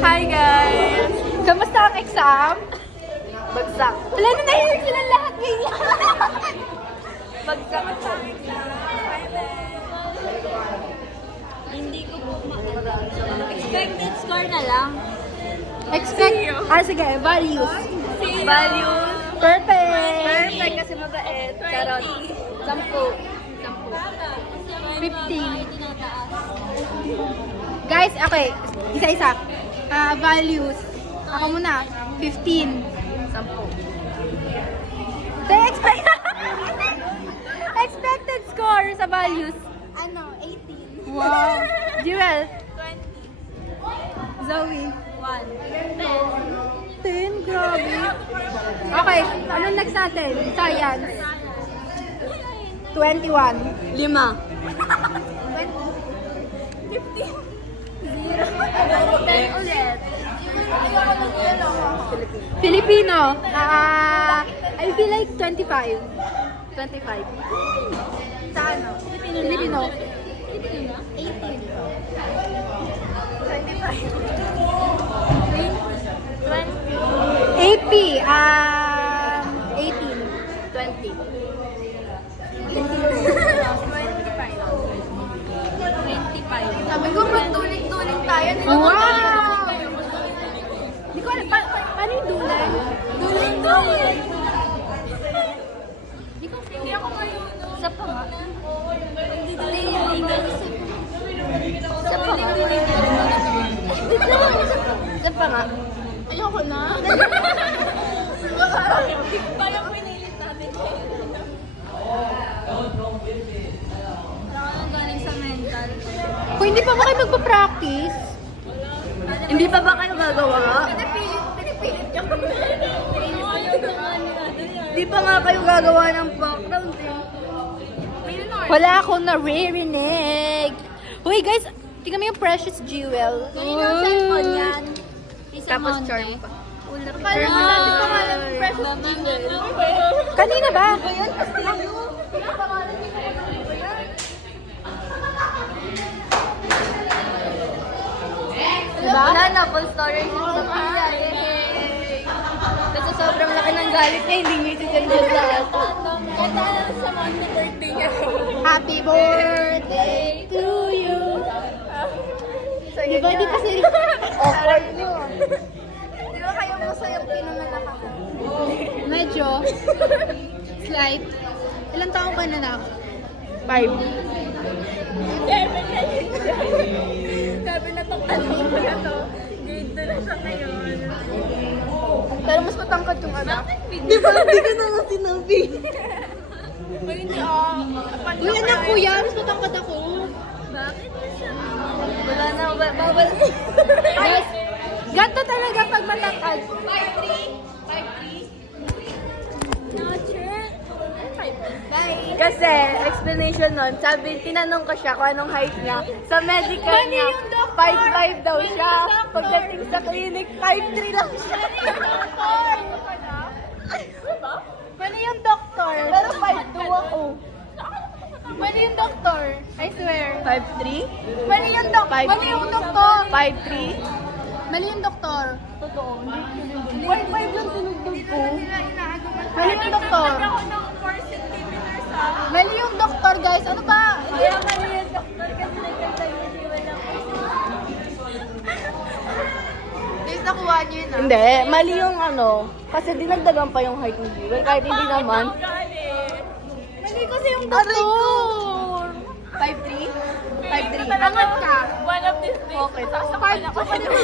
Hi guys! Kamusta ang exam? Bagsak. Wala na nahilig sila lahat ngayon. Bagsak po. Hindi ko po maalala. Expected score na lang. Sige, values. Values. Perfect. Perfect kasi mabait. Charot. 15. Guys, okay. Isa-isa. Values. Ako muna. 15. 10. Expected score sa values. 18. Wow. Jewel. 20. Zoe. 1. 10. Grabe. Okay. Anong next natin? Science. 21. 5. 10 ulit. Filipino. I feel like 25. 25. Sa ano? Filipino. 20. AP. 18. 20. 25. Sabi ko magtuling-tuling tayo. Wow! Di ko alam. Paano yung dulan? Tuling-tuling. Hindi ako ngayon. Isa pa nga. Isa pa nga. Isa pa nga. Ayoko na. Parang pinilit natin. Parang galing sa mental. Kung hindi pa ba kayo magpa-practice? Hindi pa ba kayo gagawa? Pinipilit niya kami. Ayaw na nga nila. Hindi pa nga kayo gagawa ng background eh. Wala akong naririnig. Uy guys, tingnan mo yung precious jewel. Kanina ang cellphone yan. Tapos charm pa. Kala mo natin pangalan ng precious jewel. Kanina ba? Diba? Wala na, full storage yung sa kanya. Yay! Kasi sobrang laki ng galit niya, hindi niya isisend yung lahat. Kata sa mga birthday niya. Happy birthday to you. Diba? Di kasi Awkward yun. Di ba kayo masayang pinanganak ako? medyo slight. Ilang taong ka na na? 5. Sabi na tong tanong ko na to. Grade 2 na siya ngayon. Pero mas matangkad yung anak. Di ba? Hindi ka na nga sinabi. Hindi Uy, anak ko yan. Mas matangkad ako. Bakit ba siya? Wala na, bawal. Guys, ganto talaga pag matangkad. 5'3"? Not sure. Bye. Kasi, explanation nun, sabi, tinanong ko siya kung anong height niya. Sa medical Mali niya, yung doctor. 5'5" daw siya. Pagdating sa clinic, 5'3" lang siya. Mali yung doktor. Pero 5'2" ako. Mali yung doktor. I swear. 5'3"? Mali yung doktor. 5'3"? Mali yung doktor. 5'3"? Mali yung doktor. Totoo. 5'5" lang tinugtog ko. Mali yung doktor. Ako ng 4 centimeters ha. Mali yung doktor, guys. Ano ba? Kaya mali yung doktor kasi nagkagayusiwan ng Guys, nakuha niyo yun Hindi, mali yung ano. Kasi dinagdagan pa yung height ni Jewel. Kahit hindi naman. Mali kasi yung doktor. 5'3"? 5'3". Angat ka. One of these days. Okay. Sasakpan ako. Hawakan mo.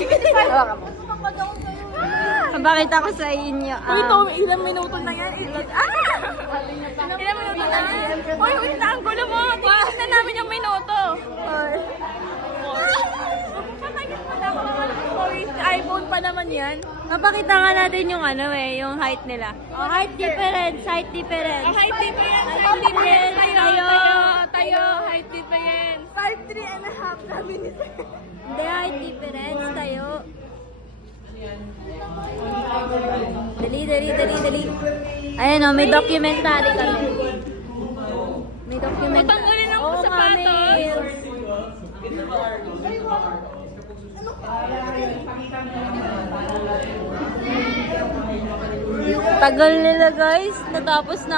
Mabakita ko sa inyo. Uy, ito, ilang minuto na yan. Ilang minuto na yan. Uy, wait na, ang gulo mo. Tingnan na namin yung minuto. Kakagit mo na ako. Sorry, iPhone pa naman yan. Mapakita nga natin yung ano yung height nila. Oh, height difference, height difference. Oh, height difference, height difference. Tayo, height difference. 5'3" and a half sabi ni Sir. Hindi, height difference tayo. Dali. Ayan o, may documentary kami. May documentary. Patanggalin ang Oo, sapatos. mami. Tagal nila guys. Natapos na